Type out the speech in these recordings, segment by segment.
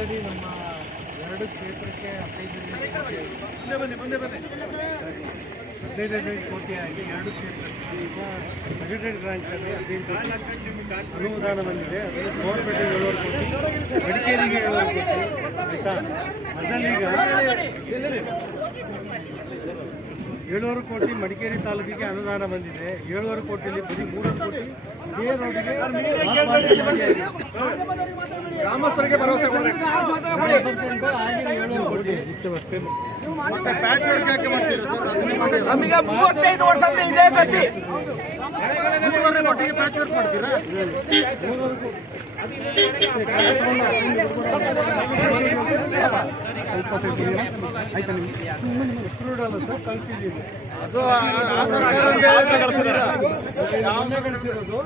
Already ನಮ್ಮ 2 ಕ್ಷೇತ್ರಕ್ಕೆ 15 ಕೋಟಿ ಆಗಿ 2 ಕ್ಷೇತ್ರಕ್ಕೆ ಈಗ ಬಜೆಟೆಡ್ ಗ್ರಾಂಟ್ಸಲ್ಲಿ 15 ಅನುದಾನ ಬಂದಿದೆ. ಅದರಲ್ಲಿ ಸೋಮಪೇಟೆಗೆ 7 ಕೋಟಿ, ಮಡಿಕೇರಿಗೆ 7 ಕೋಟಿ ಆಯಿತಾ. ಅದರಲ್ಲೀಗ 7 ಕೋಟಿ ಮಡಿಕೇರಿ ತಾಲೂಕಿಗೆ ಅನುದಾನ ಬಂದಿದೆ. 7 ಕೋಟಿಯಲ್ಲಿ ಬರೀ 3 ಕೋಟಿ ಇದೇ ರೋಡಿಗೆ ಗ್ರಾಮಸ್ಥರಿಗೆ ಭರವಸೆ ಕೊಡಬೇಕು. 7 ಕೋಟಿ ನಮಗೆ 35 ವರ್ಷದಿಂದ ಇದೇ ಗತಿ. 3 ಕೋಟಿಗೆ ಪ್ಯಾಚ್ ವರ್ಕ್ ಮಾಡ್ತೀರಾ? ಆಯ್ತಾ ನಿಮ್ಗೆ ಅಪ್ರೂವ್ಡ್ ಅಲ್ಲ ಸರ್, ಕಳಿಸಿದ್ದೀವಿ. ಕಳಿಸಿರೋದು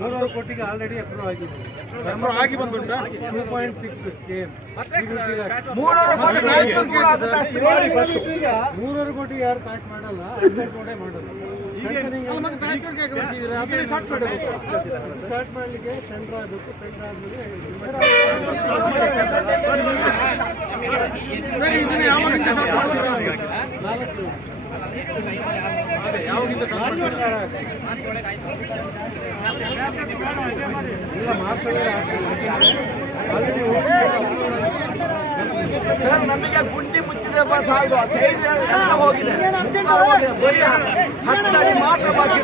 3 ಕೋಟಿಗೆ ಆಲ್ರೆಡಿ ಅಪ್ರೂವ್ ಆಗಿದೆ. ಆಗಿ ಬಂದ್ಬಿಟ್ಟ 2.6 km 3 ಕೋಟಿ ಯಾರು ಪ್ಯಾಚ್ ಮಾಡಲ್ಲ, 5 ಕೋಟಿ ಮಾಡೋದು. ಸ್ಟಾರ್ಟ್ ಮಾಡಲಿಕ್ಕೆ ಸೆಂಟ್ರ್ ಆಗಬೇಕು. ಸೆಂಟ್ರ್ ಆದ್ಮೇಲೆ ನಮಗೆ ಗುಂಡಿ ಮುಚ್ಚಿದೆ ಸಾಲದು, ಹೋಗಿದೆ ಬರೀ 10 ಅಡಿ ಮಾತ್ರ ಬಾಕಿ.